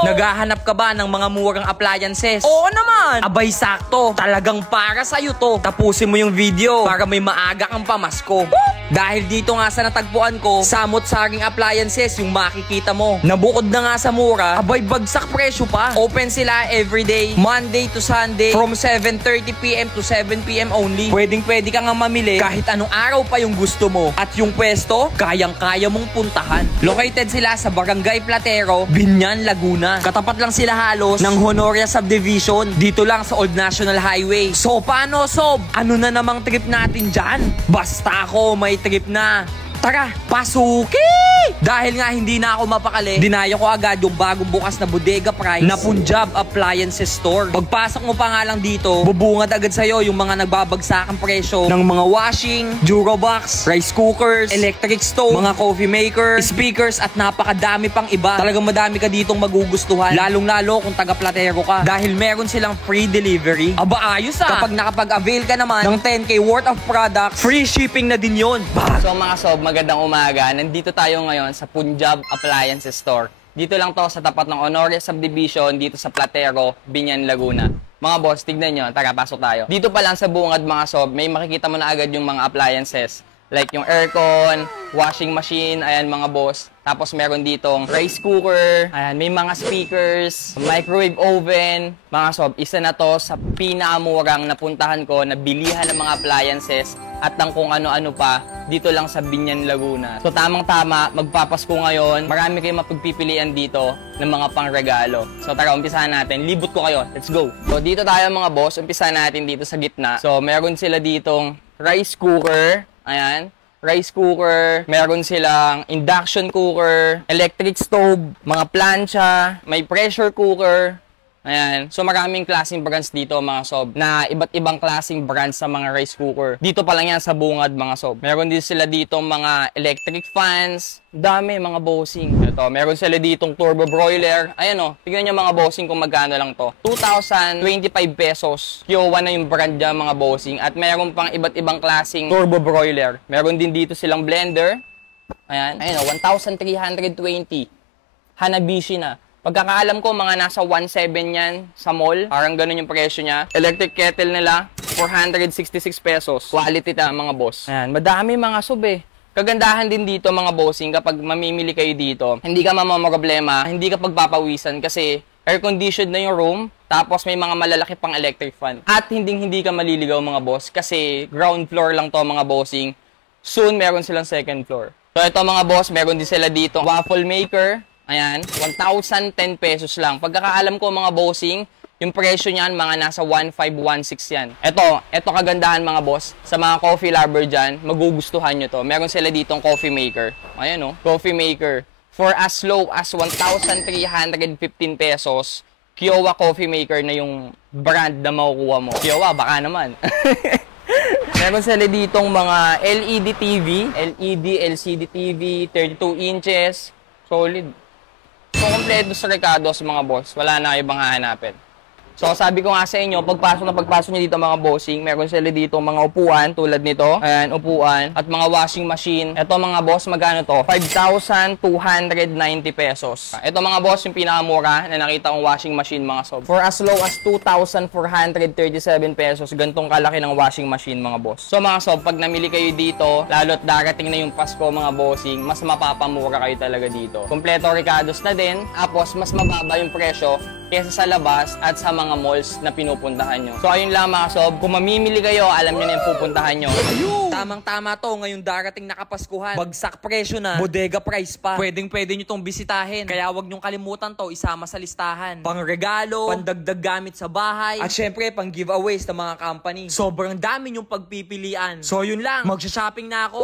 Naghahanap ka ba ng mga murang appliances? Oo naman! Abay sakto, talagang para sa'yo to. Tapusin mo yung video para may maaga kang pamasko. Dahil dito nga sa natagpuan ko, samot-saring appliances yung makikita mo. Nabukod na nga sa mura, abay bagsak presyo pa. Open sila everyday, Monday to Sunday, from 7:30 PM to 7 PM only. Pwedeng-pwede ka nga mamili kahit anong araw pa yung gusto mo. At yung pwesto, kayang-kaya mong puntahan. Located sila sa Barangay Platero, Biñan, Laguna. Katapat lang sila halos ng Honoria Subdivision, dito lang sa Old National Highway. So paano, Sob? Ano na namang trip natin dyan? Basta ako may trip na. Tara, pasuki! Dahil nga hindi na ako mapakali, dinaya ko agad yung bagong bukas na Bodega Price na Punjab Appliances Store. Pagpasok mo pa nga lang dito, bubungad agad sa'yo yung mga nagbabagsakang presyo ng mga washing, Durobox, rice cookers, electric stove, mga coffee maker, speakers at napakadami pang iba. Talagang madami ka ditong magugustuhan, lalong-lalo kung taga-Platero ka. Dahil meron silang free delivery. Aba, ayos ah! Kapag nakapag-avail ka naman ng 10K worth of products, free shipping na din yun. So mga sob, magandang umaga. Nandito tayo ngayon sa Punjab Appliances Store. Dito lang to sa tapat ng Honoria Subdivision, dito sa Platero, Biñan, Laguna. Mga boss, tignan nyo. Tara, pasok tayo. Dito pa lang sa bungad mga sob, may makikita mo na agad yung mga appliances. Like yung aircon, washing machine, ayan mga boss. Tapos meron ditong rice cooker, ayan, may mga speakers, microwave oven. Mga sob, isa na to sa pinakamurang napuntahan ko na bilihan ng mga appliances at ng kung ano-ano pa dito lang sa Biñan, Laguna. So tamang-tama, magpapasko ngayon. Marami kayong mapagpipilian dito ng mga pangregalo. So tara, umpisahan natin. Libot ko kayo. Let's go! So dito tayo mga boss, umpisahan natin dito sa gitna. So meron sila ditong rice cooker. Ayan, rice cooker, meron silang induction cooker, electric stove, mga plancha, may pressure cooker. Ayan. So maraming klaseng brands dito mga sob, na iba't ibang klaseng brands sa mga rice cooker. Dito pa lang yan sa bungad mga sob. Meron din sila dito mga electric fans. Dami mga bossing. Ito, meron sila ditong turbo broiler. Ayan o, tignan nyo mga bossing kung magkano lang to. 2,025 pesos. Kiowa na yung brand dyan mga bossing. At meron pang iba't ibang klaseng turbo broiler. Meron din dito silang blender. Ayan. Ayan o, 1,320. Hanabishi na. Pagkakaalam ko, mga nasa 1.7 yan sa mall. Parang ganun yung presyo niya. Electric kettle nila, 466 pesos. Quality ta, mga boss. Ayan, madami mga sub eh. Kagandahan din dito mga bossing, kapag mamimili kayo dito, hindi ka mamamroblema, hindi ka pagpapawisan kasi air-conditioned na yung room, tapos may mga malalaki pang electric fan. At hindi ka maliligaw mga boss kasi ground floor lang to mga bossing. Soon, meron silang second floor. So ito mga boss, meron din sila dito waffle maker. Ayan, 1,010 pesos lang. Pagkakaalam ko mga bossing, yung presyo niyan mga nasa 1,516 yan. Ito kagandahan mga boss. Sa mga coffee lover dyan, magugustuhan nyo to. Meron sila ditong coffee maker. Ayan o, coffee maker. For as low as 1,315 pesos, Kiowa coffee maker na yung brand na makukuha mo. Kiowa, baka naman. Meron sila ditong mga LED TV, LCD TV, 32 inches, solid. So, kompleto sa Ricardo's mga boss. Wala na ibang hahanapin. So, sabi ko nga sa inyo, pagpasok nyo dito mga bossing, meron sila dito mga upuan tulad nito. Ayan, upuan. At mga washing machine. Ito mga boss, magkano to? 5,290 pesos. Ito mga boss, yung pinakamura na nakita kong washing machine mga sob. For as low as 2,437 pesos, gantong kalaki ng washing machine mga boss. So mga sob, pag namili kayo dito, lalo't darating na yung Pasko mga bossing, mas mapapamura kayo talaga dito. Kompleto Ricardo's na din. Tapos, mas mababa yung presyo kesa sa labas at sa mga malls na pinupuntahan nyo. So ayun lang mga sob, kung mamimili kayo, alam nyo na yung pupuntahan nyo. Tamang-tama to, ngayong darating na Kapaskuhan. Bagsak presyo na, Bodega Price pa. Pwedeng-pwede nyo tong bisitahin. Kaya wag nyong kalimutan to, isama sa listahan. Pang regalo, pandagdag gamit sa bahay, at syempre pang giveaways ng mga company. Sobrang dami nyong pagpipilian. So yun lang, magsha-shopping na ako.